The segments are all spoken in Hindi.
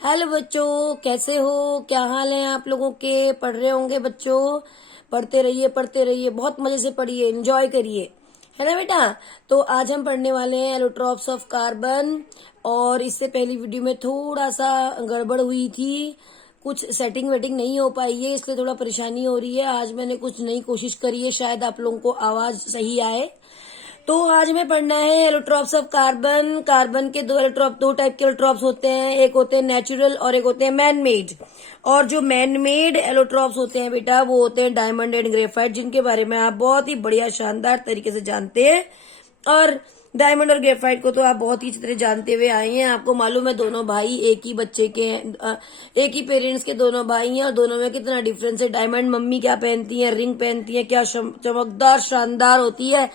हेलो बच्चों, कैसे हो? क्या हाल है आप लोगों के? पढ़ रहे होंगे बच्चों। पढ़ते रहिए, बहुत मजे से पढ़िए, एंजॉय करिए, है ना बेटा। तो आज हम पढ़ने वाले हैं एलोट्रॉप्स ऑफ कार्बन। और इससे पहली वीडियो में थोड़ा सा गड़बड़ हुई थी, कुछ सेटिंग वेटिंग नहीं हो पाई है, इसलिए थोड़ा परेशानी हो रही है। आज मैंने कुछ नई कोशिश करी है, शायद आप लोगों को आवाज सही आए। तो आज हमें पढ़ना है एलोट्रॉप्स ऑफ कार्बन। कार्बन के दो टाइप के एलोट्रॉप्स होते हैं, एक होते हैं नेचुरल और एक होते हैं मैन मेड। और जो मैन मेड एलोट्रॉप्स होते हैं बेटा, वो होते हैं डायमंड एंड ग्रेफाइट, जिनके बारे में आप बहुत ही बढ़िया शानदार तरीके से जानते हैं। और डायमंड और ग्रेफाइट को तो आप बहुत ही अच्छी तरह जानते हुए आए हैं। आपको मालूम है दोनों भाई एक ही बच्चे के हैं, एक ही पेरेंट्स के दोनों भाई हैं, और दोनों में कितना डिफरेंस है। डायमंड मम्मी क्या पहनती है, रिंग पहनती है, क्या चमकदार शानदार होती है।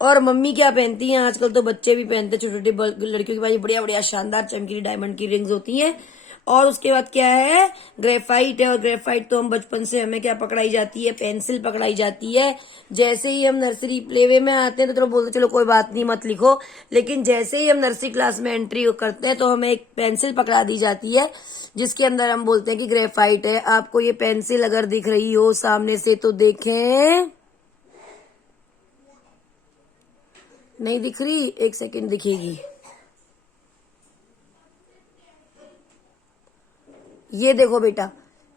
और मम्मी क्या पहनती हैं, आजकल तो बच्चे भी पहनते हैं, छोटे छोटे लड़कियों के पास बढ़िया बढ़िया शानदार चमकीली डायमंड की रिंग्स होती हैं। और उसके बाद क्या है, ग्रेफाइट है। और ग्रेफाइट तो हम बचपन से हमें क्या पकड़ाई जाती है, पेंसिल पकड़ाई जाती है। जैसे ही हम नर्सरी प्लेवे में आते हैं तो बोलते चलो कोई बात नहीं मत लिखो, लेकिन जैसे ही हम नर्सरी क्लास में एंट्री करते हैं तो हमें एक पेंसिल पकड़ा दी जाती है, जिसके अंदर हम बोलते हैं कि ग्रेफाइट है। आपको ये पेंसिल अगर दिख रही हो सामने से तो देखें। नहीं दिख रही? एक सेकंड, दिखेगी। ये देखो बेटा,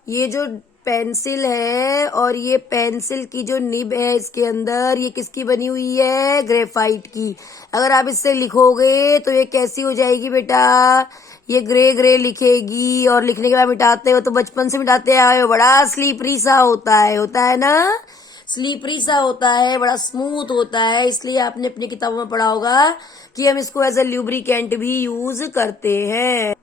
ये जो पेंसिल है और ये पेंसिल की जो निब है इसके अंदर, ये किसकी बनी हुई है? ग्रेफाइट की। अगर आप इससे लिखोगे तो ये कैसी हो जाएगी बेटा? ये ग्रे ग्रे लिखेगी। और लिखने के बाद मिटाते हो तो बचपन से मिटाते आए हो, बड़ा स्लीपरी सा होता है ना। स्लीपरी सा होता है, बड़ा स्मूथ होता है, इसलिए आपने अपनी किताबों में पढ़ा होगा कि हम इसको एज ए ल्यूब्रिकेंट भी यूज करते हैं।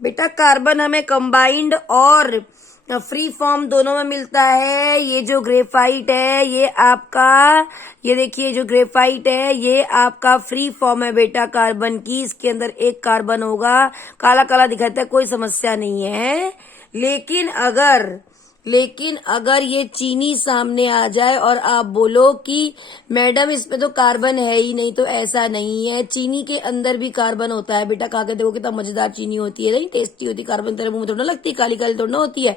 बेटा कार्बन हमें कंबाइंड और फ्री फॉर्म दोनों में मिलता है। ये जो ग्रेफाइट है ये आपका, ये देखिए जो ग्रेफाइट है ये आपका फ्री फॉर्म है बेटा कार्बन की। इसके अंदर एक कार्बन होगा, काला काला दिखाता है, कोई समस्या नहीं है। लेकिन अगर लेकिन अगर ये चीनी सामने आ जाए और आप बोलो कि मैडम इसमें तो कार्बन है ही नहीं, तो ऐसा नहीं है। चीनी के अंदर भी कार्बन होता है बेटा। खा के देखो कितना मजेदार चीनी होती है, नहीं टेस्टी होती। कार्बन तेरे मुंह में थोड़ा लगती, काली काली थोड़ा होती है,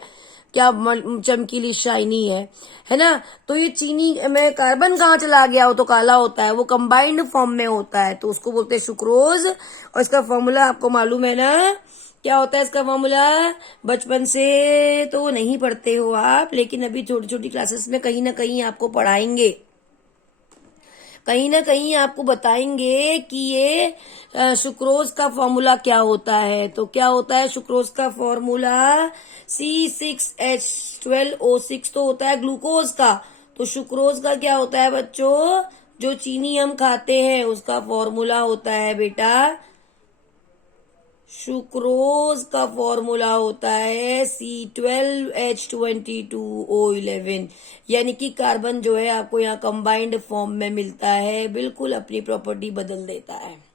क्या चमकीली शाइनी है ना। तो ये चीनी में कार्बन कहाँ चला गया हो तो काला होता है, वो कंबाइंड फॉर्म में होता है, तो उसको बोलते हैं सुक्रोज। और इसका फॉर्मूला आपको मालूम है ना, क्या होता है इसका फॉर्मूला? बचपन से तो नहीं पढ़ते हो आप, लेकिन अभी छोटी छोटी क्लासेस में कहीं ना कहीं आपको पढ़ाएंगे, कहीं ना कहीं आपको बताएंगे कि ये सुक्रोज का फॉर्मूला क्या होता है। तो क्या होता है सुक्रोज का फॉर्मूला? C6H12O6 तो होता है ग्लूकोज का। तो सुक्रोज का क्या होता है बच्चों? जो चीनी हम खाते हैं उसका फॉर्मूला होता है बेटा, सुक्रोज का फॉर्मूला होता है C12H22O11। यानी कि कार्बन जो है आपको यहाँ कंबाइंड फॉर्म में मिलता है, बिल्कुल अपनी प्रॉपर्टी बदल देता है।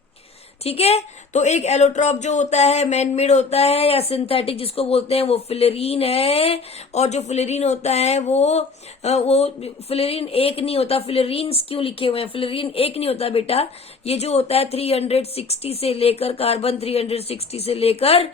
ठीक है। तो एक एलोट्रॉप जो होता है मैन मेड होता है या सिंथेटिक जिसको बोलते हैं, वो फ्लोरीन है। और जो फ्लोरीन होता है वो फ्लोरीन एक नहीं होता। फ्लोरीन्स क्यों लिखे हुए हैं? फ्लोरीन एक नहीं होता बेटा। ये जो होता है 360 से लेकर, कार्बन 360 से लेकर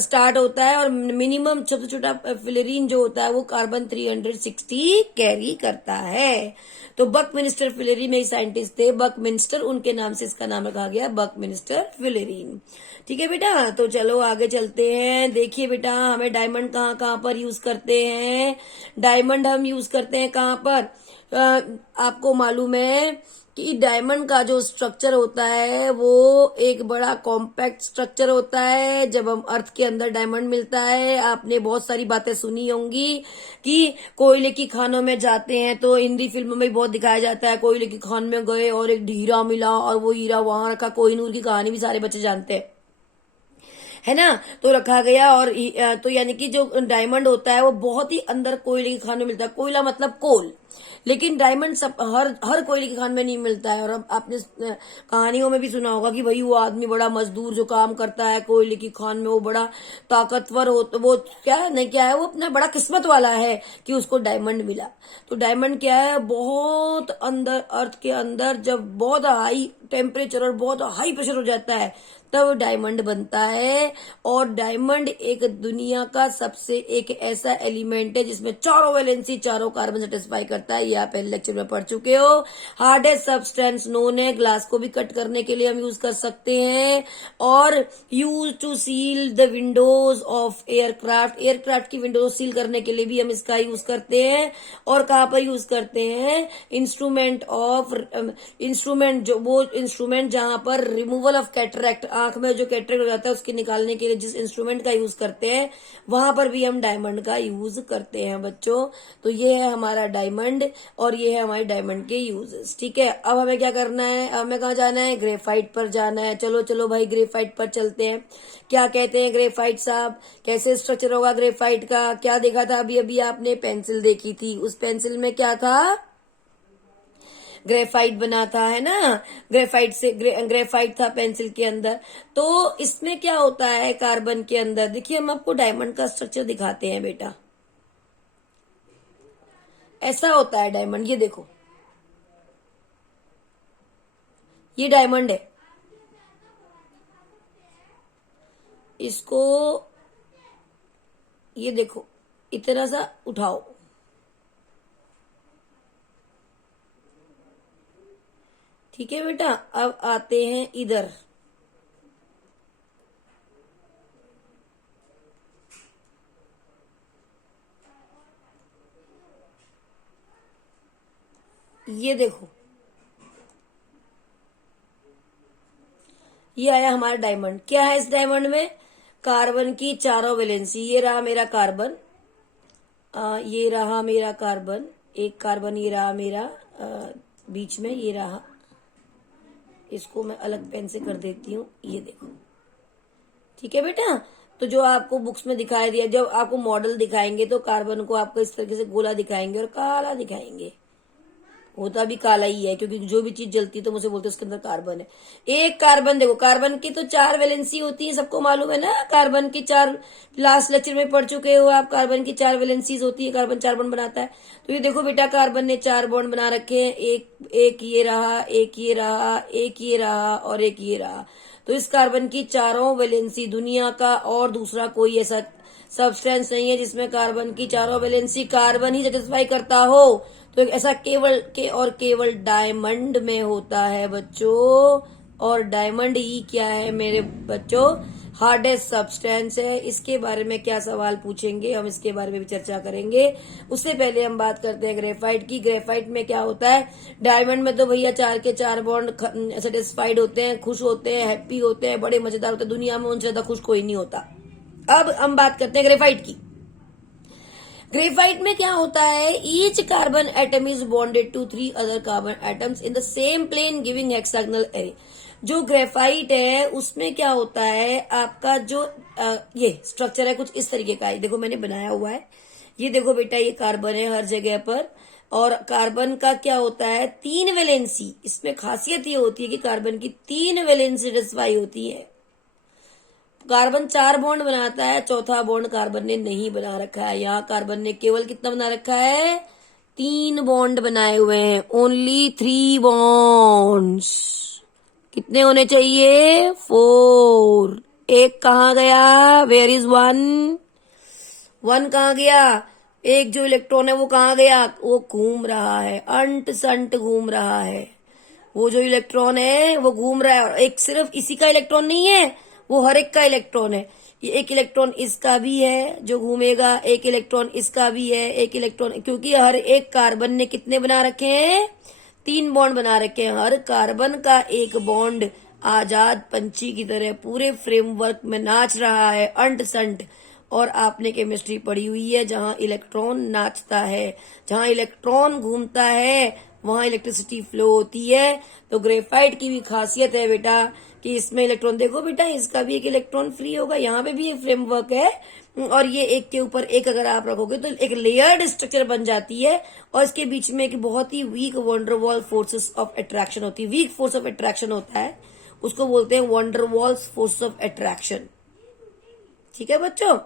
स्टार्ट होता है, और मिनिमम सबसे छोटा फ्लोरीन जो होता है वो कार्बन 360 कैरी करता है। तो बकमिंस्टर फ्लोरीन में ही साइंटिस्ट थे, बकमिंस्टर उनके नाम से इसका नाम रखा गया, बकमिंस्टर फ्लोरीन। ठीक है बेटा, तो चलो आगे चलते हैं। देखिए बेटा हमें डायमंड कहाँ कहाँ पर यूज करते हैं। डायमंड हम यूज करते हैं कहाँ पर? आपको मालूम है कि डायमंड का जो स्ट्रक्चर होता है वो एक बड़ा कॉम्पैक्ट स्ट्रक्चर होता है। जब हम अर्थ के अंदर डायमंड मिलता है, आपने बहुत सारी बातें सुनी होंगी कि कोयले की खानों में जाते हैं, तो हिंदी फिल्मों में भी बहुत दिखाया जाता है, कोयले की खान में गए और एक हीरा मिला और वो हीरा वहां रखा। कोहिनूर की कहानी भी सारे बच्चे जानते हैं, है ना। तो रखा गया, और तो यानी कि जो डायमंड होता है वो बहुत ही अंदर कोयले की खान में मिलता है। कोयला मतलब कोल, लेकिन डायमंड सब हर कोयले की खान में नहीं मिलता है। और अब आपने कहानियों में भी सुना होगा कि भाई वो आदमी बड़ा मजदूर जो काम करता है कोयले की खान में, वो बड़ा ताकतवर हो, तो वो क्या नहीं क्या है, वो अपना बड़ा किस्मत वाला है कि उसको डायमंड मिला। तो डायमंड क्या है, बहुत अंदर अर्थ के अंदर जब बहुत हाई टेम्परेचर और बहुत हाई प्रेशर हो जाता है तब डायमंड बनता है। और डायमंड एक दुनिया का सबसे एक ऐसा एलिमेंट है जिसमें चारों वैलेंसी, चारों कार्बन सेटिस्फाई करता है। ये आप पहले लेक्चर में पढ़ चुके हो। हार्डेस्ट सब्सटेंस नोन है, ग्लास को भी कट करने के लिए हम यूज कर सकते हैं। और use to seal the windows of aircraft, aircraft की विंडोज सील करने के लिए भी हम इसका यूज करते हैं। और कहाँ पर यूज करते हैं? इंस्ट्रूमेंट ऑफ इंस्ट्रूमेंट, जो वो इंस्ट्रूमेंट जहां पर रिमूवल ऑफ कैटरेक्ट, आंख में जो कैटरेक्ट हो जाता है उसके निकालने के लिए जिस इंस्ट्रूमेंट का यूज करते हैं वहां पर भी हम डायमंड का यूज करते हैं बच्चों। तो ये है हमारा डायमंड और ये है हमारे डायमंड के यूजेस। ठीक है, अब हमें क्या करना है? अब हमें कहाँ जाना है? ग्रेफाइट पर जाना है। चलो चलो भाई, ग्रेफाइट पर चलते हैं। क्या कहते हैं ग्रेफाइट साहब? कैसे स्ट्रक्चर होगा ग्रेफाइट का? क्या देखा था अभी अभी आपने? पेंसिल देखी थी, उस पेंसिल में क्या था? ग्रेफाइट बना था, है ना? ग्रेफाइट से ग्रेफाइट था पेंसिल के अंदर। तो इसमें क्या होता है कार्बन के अंदर? देखिए, हम आपको डायमंड का स्ट्रक्चर दिखाते हैं बेटा। ऐसा होता है डायमंड, ये देखो, ये डायमंड है। इसको ये देखो, इतना सा उठाओ, ठीक है बेटा। अब आते हैं इधर, ये देखो, ये आया हमारा डायमंड। क्या है इस डायमंड में? कार्बन की चारों वैलेंसी। ये रहा मेरा कार्बन, ये रहा मेरा कार्बन, एक कार्बन ये रहा मेरा, बीच में ये रहा। इसको मैं अलग पेन से कर देती हूँ, ये देखो, ठीक है बेटा। तो जो आपको बुक्स में दिखाई दिया, जब आपको मॉडल दिखाएंगे तो कार्बन को आपको इस तरीके से गोला दिखाएंगे और काला दिखाएंगे। होता भी काला ही है, क्योंकि जो भी चीज जलती है तो मुझे बोलते हैं उसके अंदर कार्बन है। एक कार्बन देखो, कार्बन की तो 4 वैलेंसी होती है, सबको मालूम है ना। कार्बन की 4, लास्ट लेक्चर में पढ़ चुके हो आप। कार्बन की 4 वैलेंसीज होती है, कार्बन 4 बॉन्ड बनाता है। तो ये देखो बेटा, कार्बन ने 4 बॉन्ड बना रखे हैं। एक ये रहा, एक ये रहा, एक ये रहा और एक ये रहा। तो इस कार्बन की चारों वैलेंसी, दुनिया का और दूसरा कोई ऐसा सब्सटेंस नहीं है जिसमें कार्बन की चारों वैलेंसी कार्बन ही सेटिस्फाई करता हो। तो ऐसा केवल और केवल डायमंड में होता है बच्चों। और डायमंड ही क्या है मेरे बच्चों? हार्डेस्ट सब्सटेंस है। इसके बारे में क्या सवाल पूछेंगे, हम इसके बारे में भी चर्चा करेंगे। उससे पहले हम बात करते हैं ग्रेफाइट की। ग्रेफाइट में क्या होता है? डायमंड में तो भैया 4 के 4 बॉन्ड सेटिस्फाइड होते हैं, खुश होते हैं, हैप्पी होते हैं, बड़े मजेदार होते हैं। दुनिया में उनसे ज्यादा खुश कोई नहीं होता। अब हम बात करते हैं ग्रेफाइट की। ग्रेफाइट में क्या होता है? Each carbon atom is bonded to 3 other carbon atoms in the same plane giving hexagonal array. जो ग्रेफाइट है उसमें क्या होता है? आपका जो ये स्ट्रक्चर है कुछ इस तरीके का है। देखो मैंने बनाया हुआ है, ये देखो बेटा, ये कार्बन है हर जगह पर। और कार्बन का क्या होता है? 3 वैलेंसी। इसमें खासियत ये होती है कि कार्बन की 3 वैलेंसी सेटिस्फाई होती है। कार्बन 4 बॉन्ड बनाता है, चौथा बॉन्ड कार्बन ने नहीं बना रखा है। यहाँ कार्बन ने केवल कितना बना रखा है? 3 बॉन्ड बनाए हुए हैं। Only 3 bonds. कितने होने चाहिए? 4। एक कहाँ गया? Where is 1? 1 कहाँ गया? एक जो इलेक्ट्रॉन है वो कहाँ गया? वो घूम रहा है, अंट संट घूम रहा है। वो जो इलेक्ट्रॉन है वो घूम रहा है। और एक सिर्फ इसी का इलेक्ट्रॉन नहीं है, वो हर एक का इलेक्ट्रॉन है। ये एक इलेक्ट्रॉन इसका भी है जो घूमेगा, एक इलेक्ट्रॉन इसका भी है, एक इलेक्ट्रॉन, क्योंकि हर एक कार्बन ने कितने बना रखे हैं? 3 बॉन्ड बना रखे हैं। हर कार्बन का एक बॉन्ड आजाद पंछी की तरह पूरे फ्रेमवर्क में नाच रहा है, अंट संट। और आपने केमिस्ट्री पढ़ी हुई है, जहां इलेक्ट्रॉन नाचता है, जहां इलेक्ट्रॉन घूमता है वहां इलेक्ट्रिसिटी फ्लो होती है। तो ग्रेफाइट की भी खासियत है बेटा कि इसमें इलेक्ट्रॉन, देखो बेटा, इसका भी एक इलेक्ट्रॉन फ्री होगा। यहाँ पे भी एक फ्रेमवर्क है और ये एक के ऊपर एक अगर आप रखोगे तो एक लेयर्ड स्ट्रक्चर बन जाती है। और इसके बीच में एक बहुत ही weak van der Waals forces of attraction होती है। वीक फोर्स ऑफ अट्रैक्शन होता है, उसको बोलते हैं वंडरवॉल्स फोर्स ऑफ अट्रैक्शन। ठीक है बच्चों?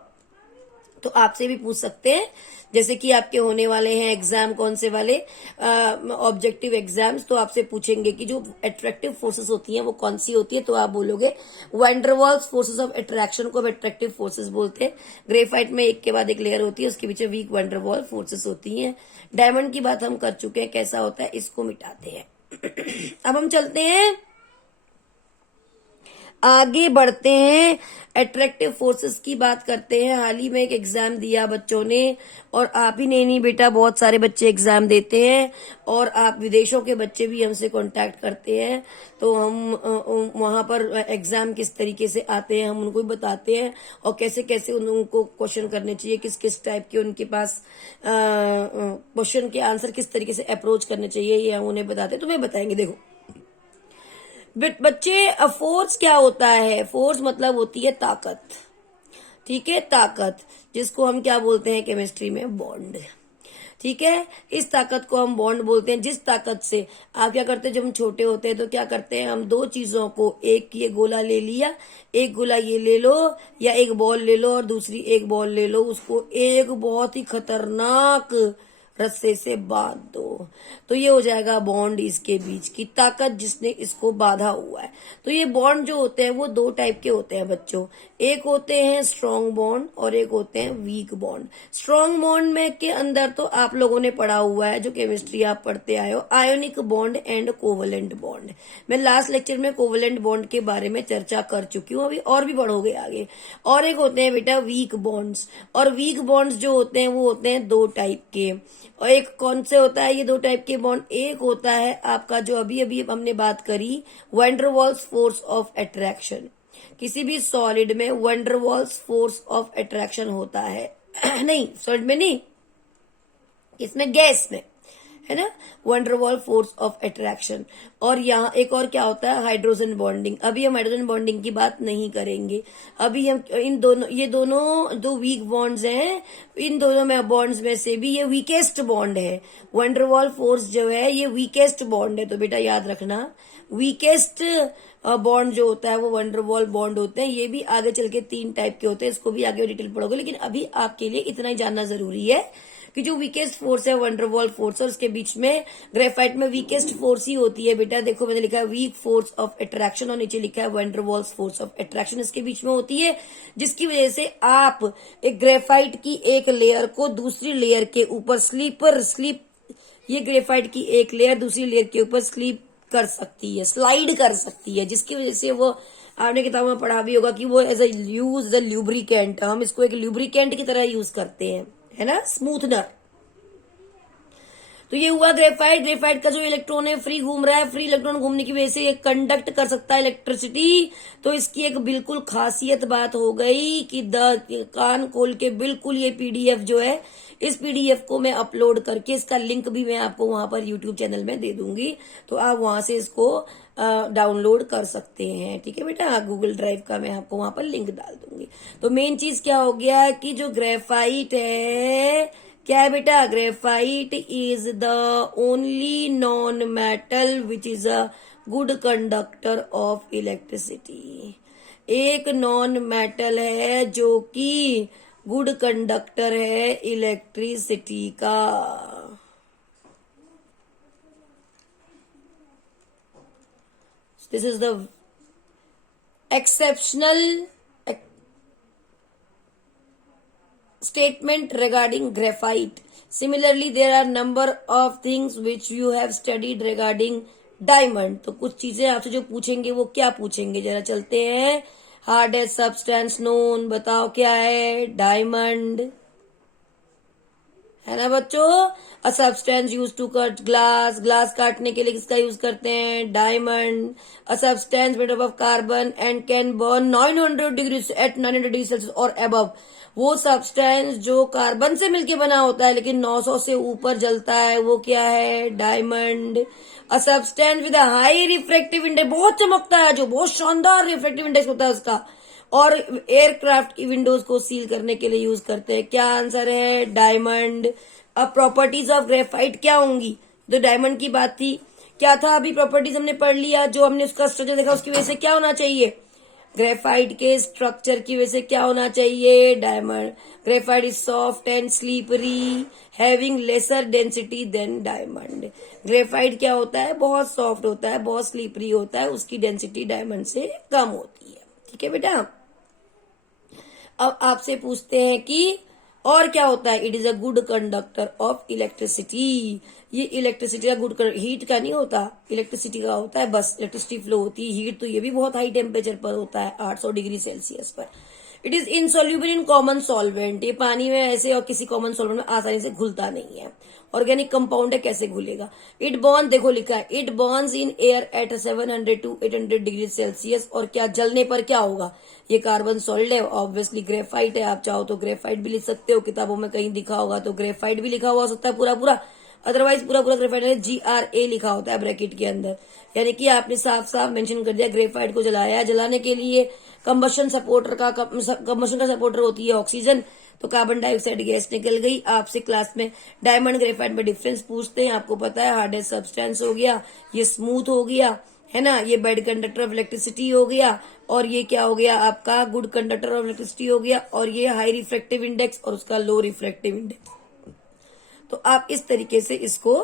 तो आपसे भी पूछ सकते हैं, जैसे कि आपके होने वाले हैं एग्जाम कौन से वाले ऑब्जेक्टिव एग्जाम्स, तो आपसे पूछेंगे कि जो अट्रैक्टिव फोर्सेस होती हैं वो कौन सी होती है, तो आप बोलोगे van der Waals forces of attraction को अट्रैक्टिव फोर्सेस बोलते हैं। ग्रेफाइट में एक के बाद एक लेयर होती है, उसके पीछे वीक वैन डर वाल फोर्सेस होती हैं। डायमंड की बात हम कर चुके हैं, कैसा होता है, इसको मिटाते हैं। अब हम चलते हैं, आगे बढ़ते हैं, अट्रैक्टिव फोर्सेस की बात करते हैं। हाल ही में एक एग्जाम दिया बच्चों ने, और आप ही नहीं बेटा, बहुत सारे बच्चे एग्जाम देते हैं, और आप विदेशों के बच्चे भी हमसे कांटेक्ट करते हैं, तो हम वहां पर एग्जाम किस तरीके से आते हैं हम उनको भी बताते हैं, और कैसे कैसे उनको क्वेश्चन करने चाहिए, किस किस टाइप के उनके पास क्वेश्चन के आंसर किस तरीके से अप्रोच करने चाहिए, ये हम उन्हें बताते हैं। तुम्हें बताएंगे, देखो बच्चे, फोर्स क्या होता है, फोर्स मतलब होती है ताकत, ठीक है, ताकत, जिसको हम क्या बोलते हैं केमिस्ट्री में, बॉन्ड, ठीक है। इस ताकत को हम बॉन्ड बोलते हैं। जिस ताकत से आप क्या करते हैं, जब हम छोटे होते हैं तो क्या करते हैं, हम दो चीजों को, एक ये गोला ले लिया, एक गोला ये ले लो, या एक बॉल ले लो और दूसरी एक बॉल ले लो, उसको एक बहुत ही खतरनाक रस्से से बांध दो, तो ये हो जाएगा बॉन्ड, इसके बीच की ताकत जिसने इसको बांधा हुआ है। तो ये बॉन्ड जो होते हैं वो दो टाइप के होते हैं बच्चों, एक होते हैं स्ट्रॉन्ग बॉन्ड और एक होते हैं वीक बॉन्ड। स्ट्रॉन्ग बॉन्ड में के अंदर तो आप लोगों ने पढ़ा हुआ है, जो केमिस्ट्री आप पढ़ते आए हो, ionic bond and covalent bond. मैं लास्ट लेक्चर में कोवलेंट बॉन्ड के बारे में चर्चा कर चुकी हूँ, अभी और भी पढ़ोगे आगे। और एक होते हैं बेटा वीक बॉन्ड्स, और वीक बॉन्ड्स जो होते हैं वो होते हैं दो टाइप के। और एक कौन से होता है ये दो टाइप के बॉन्ड, एक होता है आपका जो अभी अभी हमने बात करी, van der Waals force of attraction. किसी भी सॉलिड में van der Waals force of attraction होता है नहीं, सॉलिड में नहीं, इसमें गैस में, है ना, वैन डर वाल फोर्स ऑफ अट्रैक्शन। और यहाँ एक और क्या होता है, हाइड्रोजन बॉन्डिंग। अभी हम हाइड्रोजन बॉन्डिंग की बात नहीं करेंगे, अभी हम इन दोनों, ये दोनों दो वीक बॉन्ड्स हैं, इन दोनों में बॉन्ड्स में से भी ये वीकेस्ट बॉन्ड है। वैन डर वाल फोर्स जो है ये वीकेस्ट बॉन्ड है, तो बेटा याद रखना, वीकेस्ट बॉन्ड जो होता है वो वैन डर वाल बॉन्ड होते हैं। ये भी आगे चल के तीन टाइप के होते हैं, इसको भी आगे डिटेल पढ़ोगे, लेकिन अभी आपके लिए इतना ही जानना जरूरी है कि जो वीकेस्ट फोर्स है वैन डर वाल फोर्स, और उसके बीच में ग्रेफाइट में वीकेस्ट फोर्स ही होती है बेटा। देखो मैंने लिखा है वीक फोर्स ऑफ अट्रैक्शन और नीचे लिखा है van der Waals force of attraction, इसके बीच में होती है, जिसकी वजह से आप एक ग्रेफाइट की एक लेयर को दूसरी लेयर के ऊपर स्लीप, ये ग्रेफाइट की एक लेयर दूसरी लेयर के ऊपर स्लीप कर सकती है, स्लाइड कर सकती है, जिसकी वजह से वो, आपने किताबों में पढ़ा भी होगा कि वो एज अ ल्यूब्रिकेंट, हम इसको एक ल्यूब्रिकेंट की तरह यूज करते हैं, है ना, स्मूथनर। तो ये हुआ ग्रेफाइट। ग्रेफाइट का जो इलेक्ट्रॉन है फ्री घूम रहा है, फ्री इलेक्ट्रॉन घूमने की वजह से ये कंडक्ट कर सकता है इलेक्ट्रिसिटी। तो इसकी एक बिल्कुल खासियत बात हो गई कि कान खोल के बिल्कुल ये पीडीएफ जो है, इस पीडीएफ को मैं अपलोड करके, इसका लिंक भी मैं आपको वहां पर यूट्यूब चैनल में दे दूंगी, तो आप वहां से इसको डाउनलोड कर सकते हैं, ठीक है बेटा। गूगल ड्राइव का मैं आपको वहां पर लिंक डाल दूंगी। तो मेन चीज क्या हो गया कि जो ग्रेफाइट है, क्या है बेटा, graphite is the only non metal which is a good conductor of electricity. एक नॉन मेटल है जो कि गुड कंडक्टर है इलेक्ट्रिसिटी का। This is the exceptional statement regarding graphite. Similarly, there are number of things which you have studied regarding diamond. तो कुछ चीजें आपसे जो पूछेंगे वो क्या पूछेंगे, जरा चलते हैं। हार्डेस्ट सब्सटेंस नोन, बताओ क्या है, डायमंड, है ना बच्चों। A substance use to cut glass, glass काटने के लिए किसका यूज करते हैं, diamond. A substance made up of carbon and can burn 900 degree at 900 degree Celsius और अबव। वो सब्सटेंस जो कार्बन से मिलके बना होता है लेकिन 900 से ऊपर जलता है, वो क्या है, diamond. A substance with a high refractive index, बहुत चमकता है, जो बहुत शानदार रिफ्रैक्टिव इंडेक्स होता है उसका, और एयरक्राफ्ट की विंडोज को सील करने के लिए यूज करते हैं। क्या आंसर है, डायमंड। अब प्रॉपर्टीज ऑफ ग्रेफाइट क्या होंगी, तो डायमंड की बात थी, क्या था अभी प्रॉपर्टीज हमने पढ़ लिया, जो हमने उसका स्ट्रक्चर देखा उसकी वजह से क्या होना चाहिए, ग्रेफाइट के स्ट्रक्चर की वजह से क्या होना चाहिए? Diamond. Graphite is soft and slippery having laser density than diamond. Graphite क्या होता है? बहुत सॉफ्ट होता है, बहुत स्लीपरी होता है, उसकी डेंसिटी डायमंड से कम होती है। ठीक है बेटा। अब आपसे पूछते हैं कि और क्या होता है? It is a good conductor of electricity. ये इलेक्ट्रिसिटी का गुड, हीट का नहीं होता, इलेक्ट्रिसिटी का होता है, बस इलेक्ट्रिसिटी फ्लो होती है। हीट तो ये भी बहुत हाई टेम्परेचर पर होता है, 800 डिग्री सेल्सियस पर। It is insoluble in common solvent. ये पानी में ऐसे और किसी कॉमन सॉल्वेंट में आसानी से घुलता नहीं है। ऑर्गेनिक कंपाउंड है, कैसे घुलेगा? इट बॉर्न, देखो लिखा है, it borns in air at 700 to 800 degree Celsius. और क्या जलने पर क्या होगा? ये कार्बन सॉलिड है, ऑब्वियसली ग्रेफाइट है। आप चाहो तो ग्रेफाइट भी लिख सकते हो, किताबों में कहीं दिखा होगा तो ग्रेफाइट भी लिखा हुआ हो सकता है पूरा पूरा, अदरवाइज पूरा पूरा ग्रेफाइट है GRA लिखा होता है ब्रैकेट के अंदर। यानी कि आपने साफ साफ मेंशन कर दिया ग्रेफाइट को जलाया। जलाने के लिए कंबशन का सपोर्टर होती है ऑक्सीजन, तो कार्बन डाइऑक्साइड गैस निकल गई। आपसे क्लास में डायमंड ग्रेफाइट में डिफरेंस पूछते हैं, आपको पता है हार्डेस्ट सब्सटेंस हो गया, ये स्मूथ हो गया, है ना, ये बेड कंडक्टर ऑफ इलेक्ट्रिसिटी हो गया, और ये क्या हो गया आपका? गुड कंडक्टर ऑफ इलेक्ट्रिसिटी हो गया, और ये हाई रिफ्लेक्टिव इंडेक्स और उसका लो रिफ्लेक्टिव इंडेक्स। तो आप इस तरीके से इसको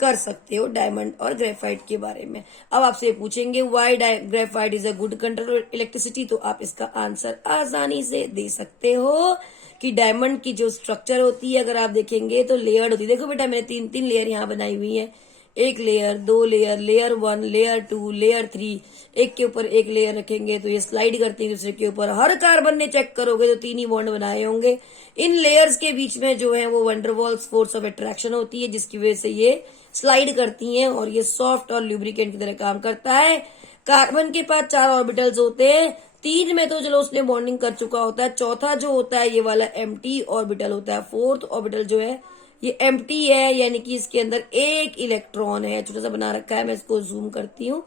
कर सकते हो डायमंड और ग्रेफाइट के बारे में। अब आपसे पूछेंगे why graphite is a good conductor of electricity, तो आप इसका आंसर आसानी से दे सकते हो कि डायमंड की जो स्ट्रक्चर होती है, अगर आप देखेंगे तो लेयर्ड होती है। देखो बेटा, मैंने 3 लेयर यहाँ बनाई हुई है, एक layer, 2 layer, layer 1, layer 2, layer 3। एक के ऊपर एक लेयर रखेंगे तो ये स्लाइड करती है दूसरे के ऊपर। हर कार्बन ने चेक करोगे तो 3 ही बॉन्ड बनाए होंगे। इन लेयर्स के बीच में जो है वो वंडरवॉल्स फोर्स ऑफ अट्रैक्शन होती है, जिसकी वजह से ये स्लाइड करती हैं और ये सॉफ्ट और ल्यूब्रिकेंट की तरह काम करता है। कार्बन के पास 4 ऑर्बिटल्स होते हैं, 3 में तो चलो उसने बॉन्डिंग कर चुका होता है, चौथा जो होता है ये वाला एम्प्टी ऑर्बिटल होता है। फोर्थ ऑर्बिटल जो है ये एम्प्टी है, यानी कि इसके अंदर एक इलेक्ट्रॉन है, छोटा सा बना रखा है, मैं इसको जूम करती हूँ।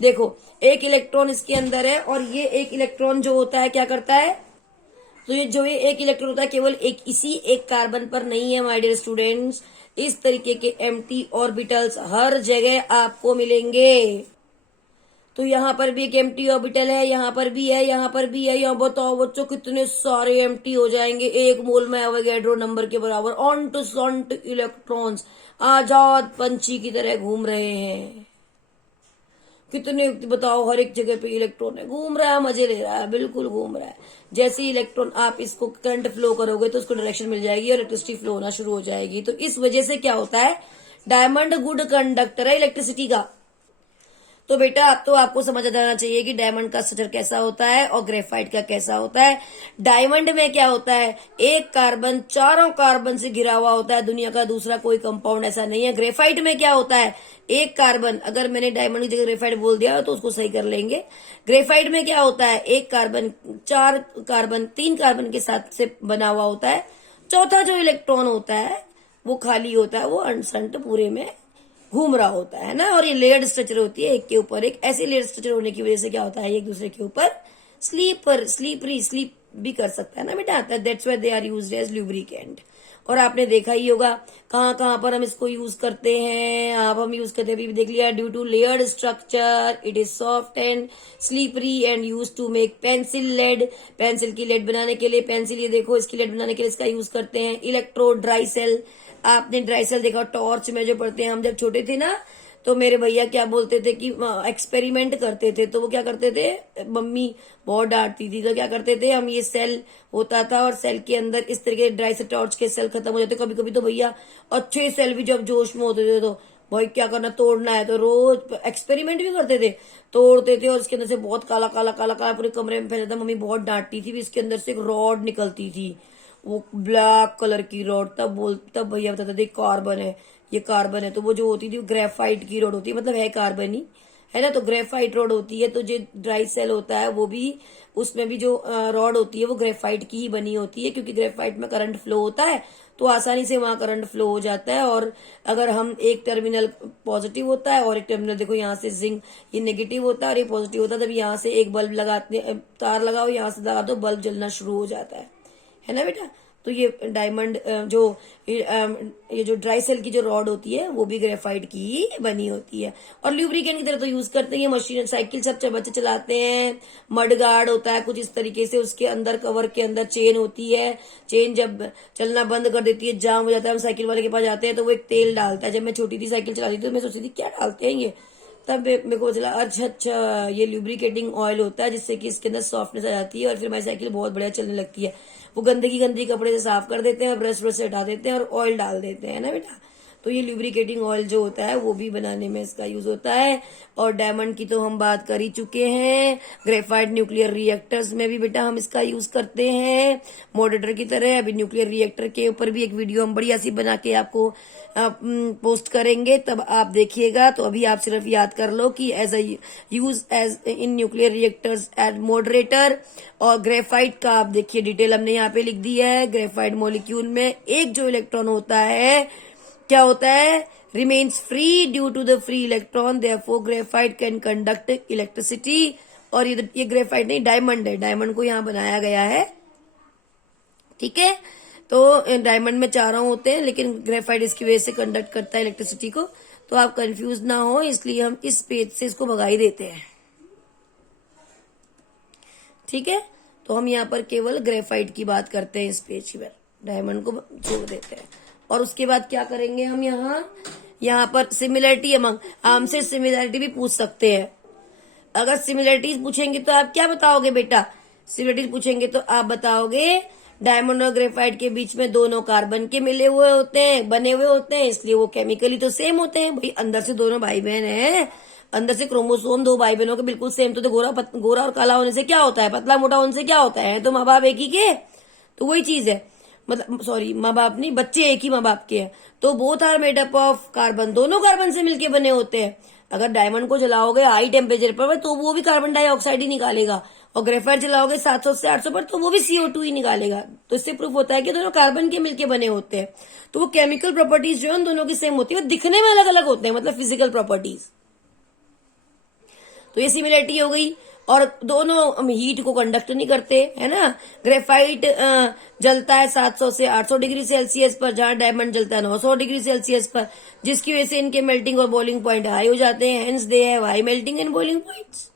देखो, एक इलेक्ट्रॉन इसके अंदर है, और ये एक इलेक्ट्रॉन जो होता है क्या करता है? तो ये जो एक इलेक्ट्रॉन होता है केवल इसी एक कार्बन पर नहीं है माय डियर स्टूडेंट्स। इस तरीके के एम्प्टी ऑर्बिटल्स हर जगह आपको मिलेंगे। तो यहाँ पर भी एक एम्प्टी ऑर्बिटल है, यहाँ पर भी है, यहाँ पर भी है। यहाँ बताओ बच्चों कितने सारे एम्प्टी हो जाएंगे, 1 मोल में एवोगैड्रो नंबर के बराबर। ऑन टू सॉन्ट इलेक्ट्रॉन्स आजाद पंछी की तरह घूम रहे हैं। कितने बताओ, हर एक जगह पे इलेक्ट्रॉन है, घूम रहा है, मजे ले रहा है, बिल्कुल घूम रहा है। जैसे ही इलेक्ट्रॉन आप इसको करंट फ्लो करोगे तो उसको डायरेक्शन मिल जाएगी और इलेक्ट्रिसिटी फ्लो होना शुरू हो जाएगी। तो इस वजह से क्या होता है? डायमंड गुड कंडक्टर है इलेक्ट्रिसिटी का। तो बेटा अब तो आपको समझ आ जाना चाहिए कि डायमंड का स्ट्रक्चर कैसा होता है और ग्रेफाइट का कैसा होता है। डायमंड में क्या होता है? एक कार्बन चारों कार्बन से घिरा हुआ होता है, दुनिया का दूसरा कोई कंपाउंड ऐसा नहीं है। ग्रेफाइट में क्या होता है? एक कार्बन, अगर मैंने डायमंड की जगह ग्रेफाइट बोल दिया तो उसको सही कर लेंगे। ग्रेफाइट में क्या होता है? एक कार्बन 3 कार्बन के साथ से बना हुआ होता है, चौथा जो इलेक्ट्रॉन होता है वो खाली होता है, वो अनसंट पूरे में घूम रहा होता है ना। और ये लेयर्ड स्ट्रक्चर होती है, एक के ऊपर एक। ऐसे लेयर्ड स्ट्रक्चर होने की वजह से क्या होता है? एक दूसरे के ऊपर स्लीप भी कर सकता है ना बेटा। That's why they are used as lubricant. और आपने देखा ही होगा कहाँ कहाँ पर हम इसको यूज करते हैं। हम यूज करते हैं, अभी भी देख लिया, due to layered structure it is soft and slippery and use to make pencil lead. Pencil की लेड बनाने के लिए, पेंसिल ये देखो, इसकी लेड बनाने के लिए इसका यूज करते हैं। इलेक्ट्रोड, ड्राई सेल, आपने ड्राई सेल देखा, टॉर्च में जो पढ़ते हैं हम जब छोटे थे ना, तो मेरे भैया क्या बोलते थे कि एक्सपेरिमेंट करते थे, तो वो क्या करते थे, मम्मी बहुत डांटती थी, तो क्या करते थे हम, ये सेल होता था और सेल के अंदर इस तरीके ड्राई से टॉर्च के सेल खत्म हो जाते। कभी कभी तो भैया अच्छे सेल भी जब जोश में होते थे तो भाई क्या करना, तोड़ना है, तो रोज एक्सपेरिमेंट भी करते थे, तोड़ते थे और इसके अंदर से बहुत काला काला काला काला पूरे कमरे में फैल जाता। मम्मी बहुत डांटती थी, इसके अंदर से एक रॉड निकलती थी, वो ब्लैक कलर की रॉड। तब भैया बताते थे कार्बन है, ये कार्बन है। तो वो जो होती थी वो ग्रेफाइट की रॉड होती है, मतलब है कार्बन ही, है ना। तो ग्रेफाइट रॉड होती है। तो जो ड्राई सेल होता है वो भी, उसमें भी जो रॉड होती है वो ग्रेफाइट की ही बनी होती है, क्योंकि ग्रेफाइट में करंट फ्लो होता है तो आसानी से वहां करंट फ्लो हो जाता है। और अगर हम एक टर्मिनल पॉजिटिव होता है और एक टर्मिनल, देखो यहाँ से जिंक ये नेगेटिव होता है और ये पॉजिटिव होता है, तब यहाँ से एक बल्ब लगाते, तार लगाओ, यहाँ से लगा दो, बल्ब जलना शुरू हो जाता है ना बेटा। तो ये डायमंड ये जो ड्राई सेल की जो रॉड होती है वो भी ग्रेफाइट की ही बनी होती है। और ल्यूब्रिकेंट की तरह तो यूज करते हैं, मशीन साइकिल सब बच्चे चलाते हैं। मड गार्ड होता है कुछ इस तरीके से, उसके अंदर कवर के अंदर चेन होती है। चेन जब चलना बंद कर देती है, जाम हो जाता है, हम साइकिल वाले के पास जाते हैं तो वो एक तेल डालता है। जब मैं छोटी थी साइकिल चलाती थी तो मैं सोचती थी क्या डालते हैं ये, तब मेरे को चला अच्छा ये ल्यूब्रिकेटिंग ऑयल होता है जिससे कि इसके अंदर सॉफ्टनेस आ जाती है और फिर हमारी साइकिल बहुत बढ़िया चलने लगती है। वो गंदगी कपड़े से साफ कर देते हैं, ब्रश ब्रश से हटा देते हैं और ऑयल डाल देते हैं ना बेटा। तो ये ल्यूब्रिकेटिंग ऑयल जो होता है वो भी बनाने में इसका यूज होता है। और डायमंड की तो हम बात कर ही चुके हैं। ग्रेफाइट न्यूक्लियर रिएक्टर्स में भी बेटा हम इसका यूज करते हैं मॉडरेटर की तरह। अभी न्यूक्लियर रिएक्टर के ऊपर भी एक वीडियो हम बढ़िया सी बना के आपको पोस्ट करेंगे, तब आप देखिएगा। तो अभी आप सिर्फ याद कर लो कि as use as in nuclear reactors as moderator. और ग्रेफाइट का आप देखिए डिटेल हमने यहाँ पे लिख दी है। ग्रेफाइट मॉलिक्यूल में एक जो इलेक्ट्रॉन होता है क्या होता है, remains free due to the free electron, therefore graphite can conduct electricity. और ये ग्रेफाइट नहीं डायमंड है, डायमंड को यहाँ बनाया गया है, ठीक है। तो डायमंड में चारों होते हैं लेकिन ग्रेफाइट इसकी वजह से कंडक्ट करता है इलेक्ट्रिसिटी को। तो आप कंफ्यूज ना हो, इसलिए हम इस पेज से इसको भगा ही देते हैं, ठीक है। तो हम यहाँ पर केवल ग्रेफाइट की बात करते हैं, इस पेज पर डायमंड को छोड़ देते हैं। और उसके बाद क्या करेंगे हम यहाँ पर सिमिलरिटी अमंग, हमसे सिमिलरिटी भी पूछ सकते हैं। अगर सिमिलरिटीज पूछेंगे तो आप क्या बताओगे बेटा, सिमिलरिटीज पूछेंगे तो आप बताओगे डायमंड और ग्रेफाइट के बीच में दोनों कार्बन के मिले हुए होते हैं, बने हुए होते हैं, इसलिए वो केमिकली तो सेम होते हैं। भाई अंदर से दोनों भाई बहन हैं, अंदर से क्रोमोसोम दो भाई बहनों के बिल्कुल सेम। तो गोरा और काला होने से क्या होता है, पतला मोटा होने से क्या होता है, तो माँ बाप एक ही के। तो वही चीज है, मतलब सॉरी माँ बाप नहीं, बच्चे एक ही माँ बाप के हैं। तो both are made up of carbon, दोनों कार्बन से मिलके बने होते हैं। अगर डायमंड को जलाओगे हाई टेम्परेचर पर तो वो भी कार्बन डाइऑक्साइड ही निकालेगा, और ग्रेफाइट जलाओगे 700 से 800 पर तो वो भी CO2 ही निकालेगा। तो इससे प्रूफ होता है कि दोनों कार्बन के मिलके बने होते हैं। तो वो केमिकल प्रॉपर्टीज जो है उन दोनों की सेम होती है, वो दिखने में अलग अलग होते हैं, मतलब फिजिकल प्रॉपर्टीज। तो ये सिमिलरिटी हो गई। और दोनों हीट को कंडक्ट नहीं करते, है ना। ग्रेफाइट जलता है 700 से 800 डिग्री सेल्सियस पर, जहां डायमंड जलता है 900 डिग्री सेल्सियस पर, जिसकी वजह से इनके मेल्टिंग और बॉइलिंग पॉइंट हाई हो जाते हैं। Hence they have high melting and boiling points,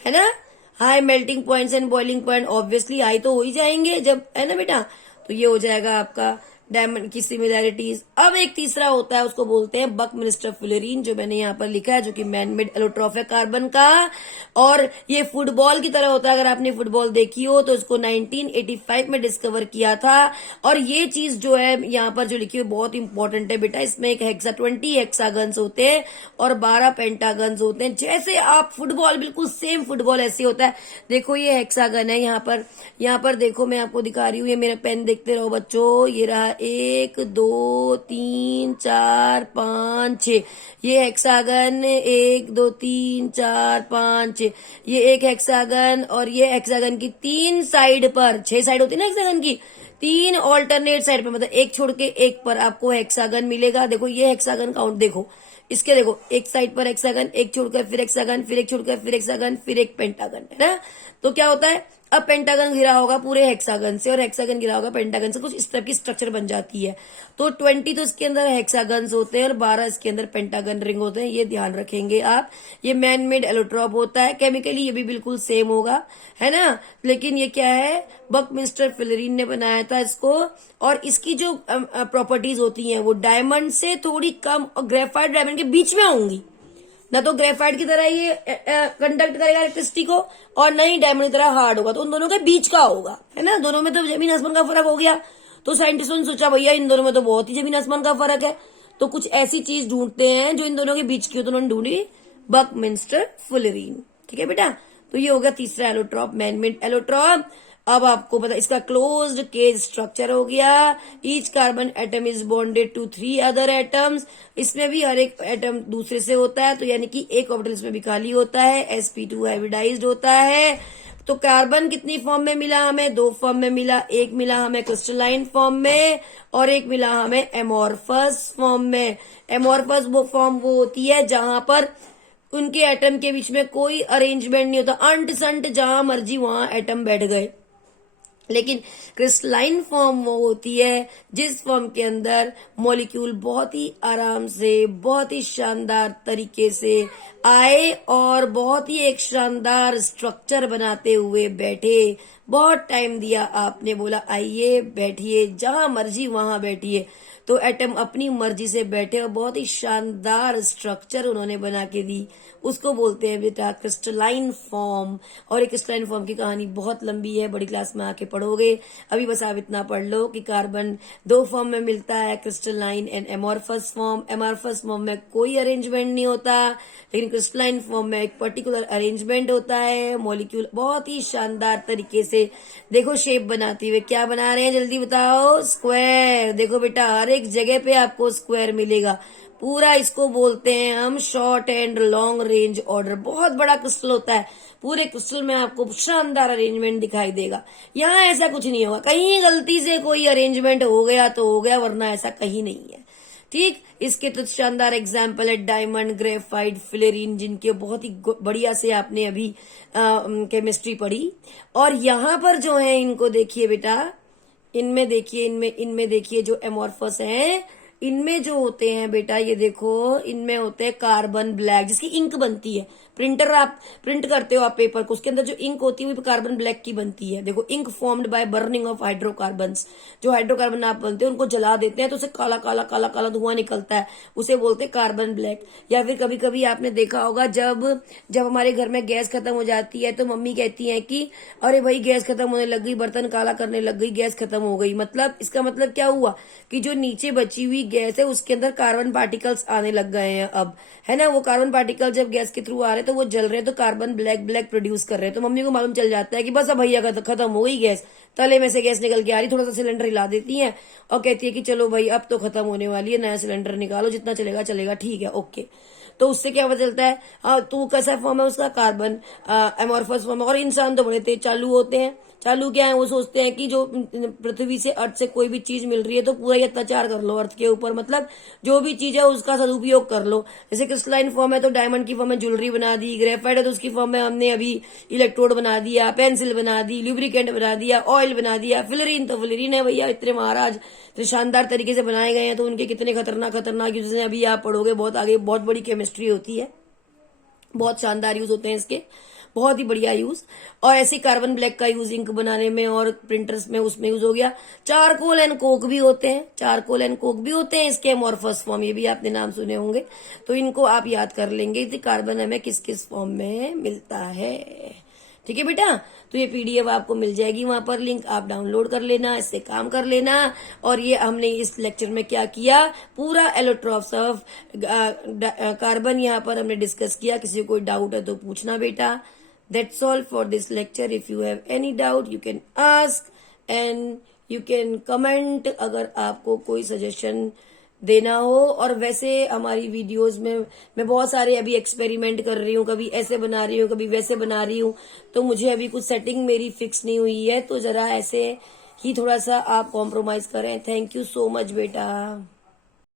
है ना। High melting points and boiling point obviously high तो हो ही जाएंगे जब, है ना बेटा। तो ये हो जाएगा आपका डायमंड की सिमिलैरिटीज। अब एक तीसरा होता है, उसको बोलते हैं बकमिंस्टर फुलेरीन, जो मैंने यहाँ पर लिखा है, जो कि मैन मेड एलोट्रॉफ है कार्बन का। और ये फुटबॉल की तरह होता है, अगर आपने फुटबॉल देखी हो तो इसको 1985 में डिस्कवर किया था। और ये चीज जो है यहाँ पर जो लिखी हुई बहुत इंपॉर्टेंट है बेटा, इसमें एक 20 हेक्सागन्स होते हैं और 12 पेंटागन्स होते हैं। जैसे आप फुटबॉल, बिल्कुल सेम फुटबॉल ऐसे होता है। देखो ये हेक्सागन है, यहाँ पर देखो मैं आपको दिखा रही हूँ, ये मेरा पेन देखते रहो बच्चों, ये रहा 1 2 3 4 5 6, ये हेक्सागन 1 2 3 4 5 6, ये एक हेक्सागन। और ये हेक्सागन की 3 साइड पर, 6 साइड होती है ना हेक्सागन की, 3 ऑल्टरनेट साइड पर, मतलब एक छोड़ के एक पर आपको हेक्सागन मिलेगा। देखो ये हेक्सागन काउंट देखो, इसके देखो एक साइड पर हेक्सागन, एक छोड़कर फिर हेक्सागन, फिर एक छोड़कर फिर हेक्सागन, फिर एक पेंटागन, है ना। तो क्या होता है, अब पेंटागन घिरा होगा पूरे हेक्सागन से और हेक्सागन घिरा होगा पेंटागन से, कुछ इस तरह की स्ट्रक्चर बन जाती है। तो 20 तो इसके अंदर हेक्सागन्स होते हैं और 12 इसके अंदर पेंटागन रिंग होते हैं, ये ध्यान रखेंगे आप। ये मैन मेड एलोट्रॉप होता है, केमिकली ये भी बिल्कुल सेम होगा, है ना। लेकिन ये क्या है, बकमिंस्टर फुलेरीन ने बनाया था इसको। और इसकी जो प्रॉपर्टीज होती हैं वो डायमंड से थोड़ी कम और ग्रेफाइट डायमंड के बीच में होंगी। ना तो ग्रेफाइट की तरह ये कंडक्ट करेगा इलेक्ट्रिसिटी को, और न ही डायमंड की तरह हार्ड होगा, तो उन दोनों के बीच का होगा, है ना। दोनों में तो जमीन आसमान का फर्क हो गया। तो साइंटिस्टों ने सोचा भैया इन दोनों में तो बहुत ही जमीन आसमान का फर्क है, तो कुछ ऐसी चीज ढूंढते हैं जो इन दोनों के बीच की हो, तो उन्होंने ढूंढी बकमिंस्टर फुलेरीन, ठीक है बेटा। तो ये हो गया तीसरा एलोट्रॉप, मैन मेड एलोट्रॉप। अब आपको पता इसका क्लोज्ड केज स्ट्रक्चर हो गया। Each carbon atom is bonded to 3 other atoms, इसमें भी हर एक एटम दूसरे से होता है, तो यानी कि एक ऑर्बिटल इसमें भी खाली होता है, sp2 हाइब्रिडाइज्ड होता है। तो कार्बन कितनी फॉर्म में मिला हमें, 2 फॉर्म में मिला, एक मिला हमें क्रिस्टलाइन फॉर्म में और एक मिला हमें एमोर्फस फॉर्म में। एमोर्फस वो फॉर्म वो होती है जहां पर उनके एटम के बीच में कोई अरेंजमेंट नहीं होता, अंट संट जहां मर्जी वहां एटम बैठ गए। लेकिन क्रिस्टलाइन फॉर्म वो होती है जिस फॉर्म के अंदर मॉलिक्यूल बहुत ही आराम से, बहुत ही शानदार तरीके से आए और बहुत ही एक शानदार स्ट्रक्चर बनाते हुए बैठे। बहुत टाइम दिया आपने, बोला आइए बैठिए, जहां मर्जी वहां बैठिए, तो एटम अपनी मर्जी से बैठे और बहुत ही शानदार स्ट्रक्चर उन्होंने बना के दी। उसको बोलते हैं बेटा क्रिस्टलाइन फॉर्म। और ये क्रिस्टलाइन फॉर्म की कहानी बहुत लंबी है, बड़ी क्लास में आके पढ़ोगे। अभी बस आप इतना पढ़ लो कि कार्बन दो फॉर्म में मिलता है, crystalline and amorphous form. Amorphous form में कोई अरेंजमेंट नहीं होता, लेकिन क्रिस्टलाइन फॉर्म में एक पर्टिकुलर अरेंजमेंट होता है। मॉलिक्यूल बहुत ही शानदार तरीके से देखो शेप बनाते हुए, क्या बना रहे हैं जल्दी बताओ, स्क्वायर। देखो बेटा हर एक जगह पे आपको स्क्वायर मिलेगा। पूरा इसको बोलते हैं हम short and long range order. बहुत बड़ा क्रिस्टल होता है, पूरे क्रिस्टल में आपको शानदार अरेंजमेंट दिखाई देगा। यहाँ ऐसा कुछ नहीं होगा, कहीं गलती से कोई अरेंजमेंट हो गया तो हो गया, वरना ऐसा कहीं नहीं है। ठीक, इसके तो शानदार एग्जाम्पल है डायमंड, ग्रेफाइट, फ्लोरीन, जिनके बहुत ही बढ़िया से आपने अभी केमिस्ट्री पढ़ी। और यहाँ पर जो है इनको देखिए बेटा, इनमें देखिए, इनमें देखिए जो एमॉर्फस हैं, इनमें जो होते हैं बेटा, ये देखो इनमें होते हैं कार्बन ब्लैक, जिसकी इंक बनती है। प्रिंटर आप प्रिंट करते हो आप पेपर को, उसके अंदर जो इंक होती है वो कार्बन ब्लैक की बनती है। देखो ink formed by burning of hydrocarbons. जो हाइड्रोकार्बन आप बनते हैं उनको जला देते हैं तो उसे काला काला काला काला धुआं निकलता है, उसे बोलते हैं कार्बन ब्लैक। या फिर कभी कभी आपने देखा होगा जब हमारे घर में गैस खत्म हो जाती है तो मम्मी कहती है कि अरे भाई गैस खत्म होने लग गई, बर्तन काला करने लग गई, गैस खत्म हो गई। मतलब इसका मतलब क्या हुआ कि जो नीचे बची हुई गैस है उसके अंदर कार्बन पार्टिकल्स आने लग गए हैं अब, है ना। वो कार्बन पार्टिकल जब गैस के थ्रू आ रहे हैं तो वो जल रहे हैं, तो कार्बन ब्लैक ब्लैक प्रोड्यूस कर रहे हैं। तो मम्मी को मालूम चल जाता है कि बस अब भैया खत्म हो गई गैस, तले में से गैस निकल के आ रही, थोड़ा सा सिलेंडर हिला देती है और कहती है कि चलो भाई अब तो खत्म होने वाली है, नया सिलेंडर निकालो, जितना चलेगा चलेगा, ठीक है ओके। तो उससे क्या पता चलता है, तो कैसा फॉर्म है उसका, कार्बन एमॉर्फस फॉर्म। और इंसान तो बड़े तेज चालू होते हैं। चालू क्या है, वो सोचते हैं कि जो पृथ्वी से, अर्थ से कोई भी चीज मिल रही है तो पूरा ही अत्याचार कर लो अर्थ के ऊपर, मतलब जो भी चीज है उसका सदुपयोग कर लो। जैसे क्रिस्टलाइन फॉर्म है तो डायमंड की फॉर्म में ज्वेलरी बना दी, ग्रेफाइट है तो उसकी फॉर्म में हमने अभी इलेक्ट्रोड बना दिया, पेंसिल बना दी, लुब्रिकेंट बना दिया, ऑयल बना दिया। फ्लोरीन तो फ्लोरीन है भैया, इतने महाराज इतने शानदार तरीके से बनाए गए हैं, तो उनके कितने खतरनाक खतरनाक यूज हैं अभी आप पढ़ोगे, बहुत आगे बहुत बड़ी केमिस्ट्री होती है, बहुत शानदार यूज होते हैं इसके, बहुत ही बढ़िया यूज। और ऐसे कार्बन ब्लैक का यूज इंक बनाने में और प्रिंटर्स में, उसमें यूज हो गया। चारकोल एंड कोक भी होते हैं, चारकोल एंड कोक भी होते हैं इसके एमॉर्फस फॉर्म, ये भी आपने नाम सुने होंगे, तो इनको आप याद कर लेंगे कि कार्बन हमें किस किस फॉर्म में मिलता है। ठीक है बेटा, तो ये पीडीएफ आपको मिल जाएगी, वहां पर लिंक आप डाउनलोड कर लेना, इससे काम कर लेना। और ये हमने इस लेक्चर में क्या किया, पूरा एलोट्रॉप्स ऑफ कार्बन यहाँ पर हमने डिस्कस किया। किसी को कोई डाउट है तो पूछना बेटा। That's all for this lecture. If you have any doubt you can ask and you can comment, अगर आपको कोई सजेशन देना हो। और वैसे हमारी वीडियोस में मैं बहुत सारे अभी एक्सपेरिमेंट कर रही हूँ, कभी ऐसे बना रही हूँ, कभी वैसे बना रही हूँ, तो मुझे अभी कुछ सेटिंग मेरी फिक्स नहीं हुई है, तो जरा ऐसे ही थोड़ा सा आप कॉम्प्रोमाइज करें। थैंक यू सो मच बेटा।